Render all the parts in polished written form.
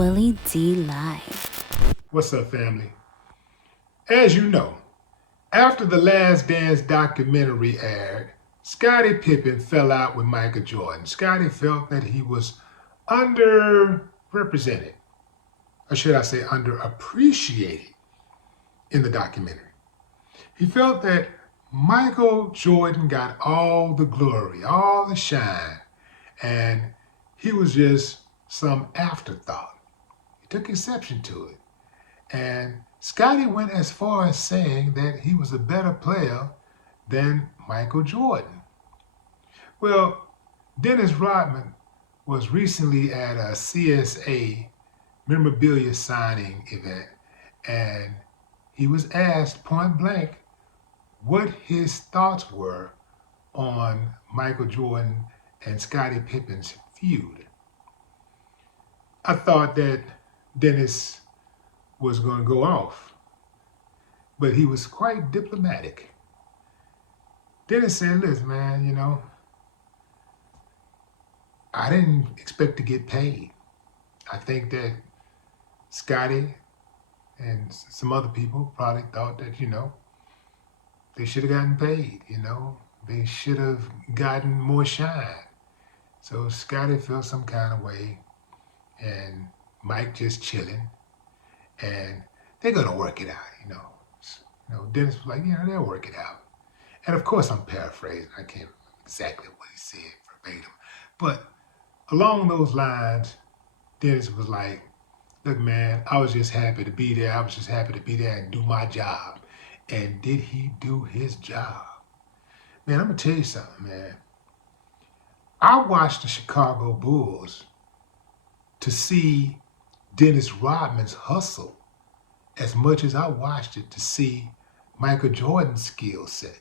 Willie D. Live. What's up, family? As you know, after the Last Dance documentary aired, Scottie Pippen fell out with Michael Jordan. Scottie felt that he was underrepresented, or should I say underappreciated in the documentary. He felt that Michael Jordan got all the glory, all the shine, and he was just some afterthought. He took exception to it. And Scottie went as far as saying that he was a better player than Michael Jordan. Well, Dennis Rodman was recently at a CSA memorabilia signing event, and he was asked point blank what his thoughts were on Michael Jordan and Scottie Pippen's feud. I thought that Dennis was going to go off, but he was quite diplomatic. Dennis said, listen, man, I didn't expect to get paid. I think that Scottie and some other people probably thought that, they should have gotten paid, they should have gotten more shine. So Scottie felt some kind of way, and Mike just chilling, and they're gonna work it out, Dennis was like, they'll work it out. And of course I'm paraphrasing, I can't remember exactly what he said verbatim. But along those lines, Dennis was like, look, man, I was just happy to be there. I was just happy to be there and do my job. And did he do his job? Man, I'm gonna tell you something, man. I watched the Chicago Bulls to see Dennis Rodman's hustle as much as I watched it to see Michael Jordan's skill set,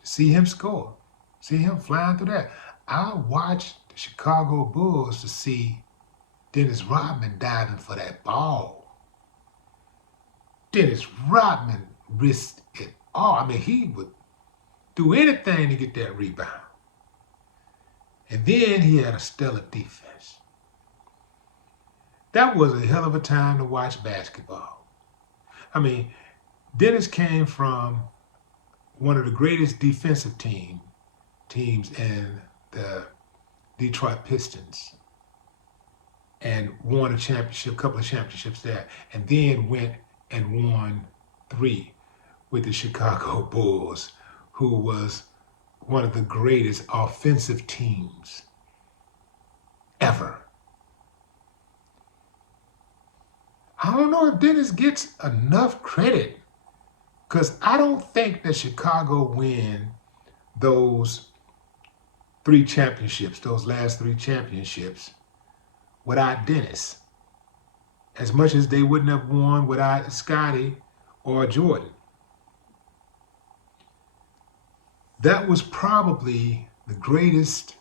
to see him score, see him flying through that. I watched the Chicago Bulls to see Dennis Rodman diving for that ball. Dennis Rodman risked it all. I mean, he would do anything to get that rebound. And then he had a stellar defense. That was a hell of a time to watch basketball. I mean, Dennis came from one of the greatest defensive teams in the Detroit Pistons, and won a couple of championships there, and then went and won 3 with the Chicago Bulls, who was one of the greatest offensive teams ever. I don't know if Dennis gets enough credit, because I don't think that Chicago win those 3 championships, those last 3 championships, without Dennis, as much as they wouldn't have won without Scottie or Jordan. That was probably the greatest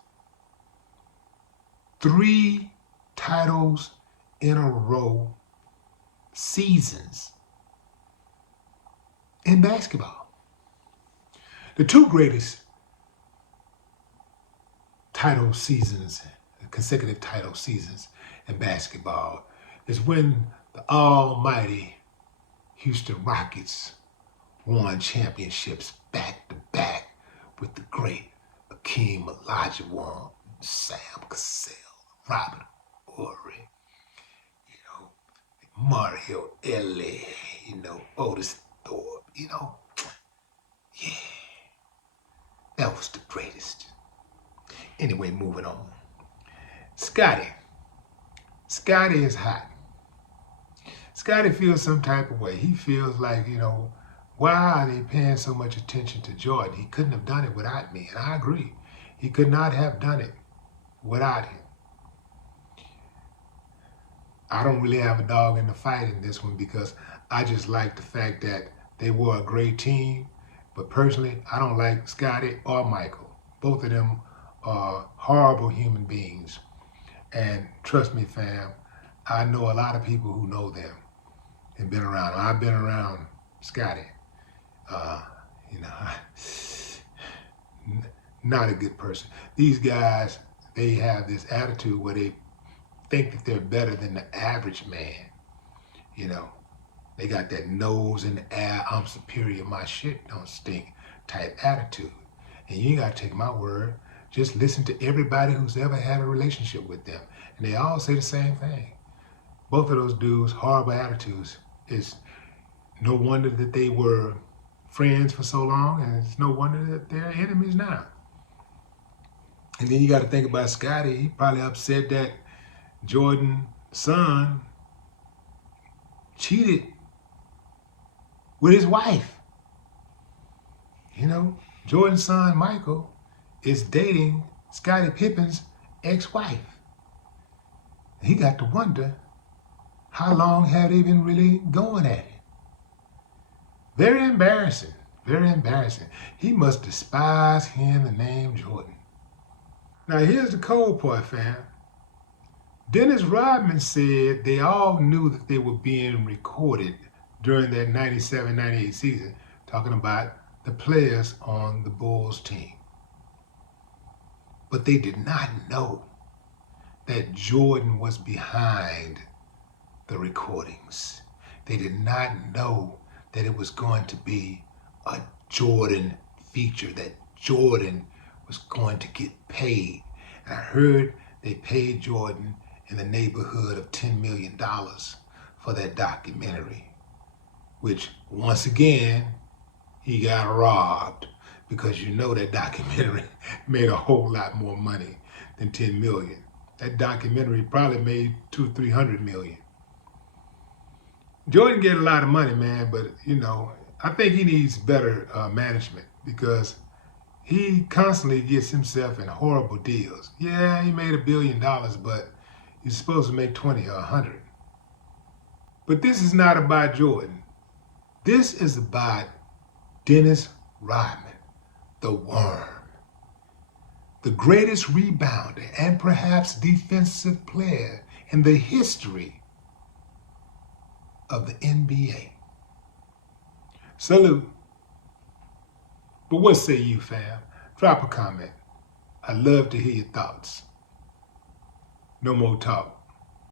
3 titles in a row seasons in basketball. The 2 greatest title seasons, consecutive title seasons in basketball, is when the almighty Houston Rockets won championships back to back with the great Akeem Olajuwon, Sam Cassell, Robert Horry, Mario Elie, Otis Thorpe, yeah, that was the greatest. Anyway, moving on. Scottie is hot. Scottie feels some type of way. He feels like, why are they paying so much attention to Jordan? He couldn't have done it without me, and I agree. He could not have done it without him. I don't really have a dog in the fight in this one, because I just like the fact that they were a great team. But personally, I don't like Scottie or Michael. Both of them are horrible human beings. And trust me, fam, I know a lot of people who know them and been around them. I've been around Scottie. Not a good person. These guys, they have this attitude where they think that they're better than the average man. You know, they got that nose in the air, I'm superior, my shit don't stink type attitude. And you ain't got to take my word. Just listen to everybody who's ever had a relationship with them. And they all say the same thing. Both of those dudes, horrible attitudes. It's no wonder that they were friends for so long, and it's no wonder that they're enemies now. And then you got to think about Scotty. He probably upset that Jordan's son cheated with his wife. You know, Jordan's son, Michael, is dating Scottie Pippen's ex-wife. He got to wonder, how long have they been really going at it? Very embarrassing, very embarrassing. He must despise hearing the name Jordan. Now here's the cold part, fam. Dennis Rodman said they all knew that they were being recorded during that 97-98 season, talking about the players on the Bulls team. But they did not know that Jordan was behind the recordings. They did not know that it was going to be a Jordan feature, that Jordan was going to get paid. And I heard they paid Jordan in the neighborhood of $10 million for that documentary, which once again, he got robbed, because you know that documentary made a whole lot more money than 10 million. That documentary probably made 200-300 million. Jordan get a lot of money, man, but you know, I think he needs better management, because he constantly gets himself in horrible deals. Yeah, he made $1 billion, but he's supposed to make 20 or 100. But this is not about Jordan. This is about Dennis Rodman, the Worm, the greatest rebounder and perhaps defensive player in the history of the NBA. Salute. But what say you, fam? Drop a comment. I'd love to hear your thoughts. No more talk.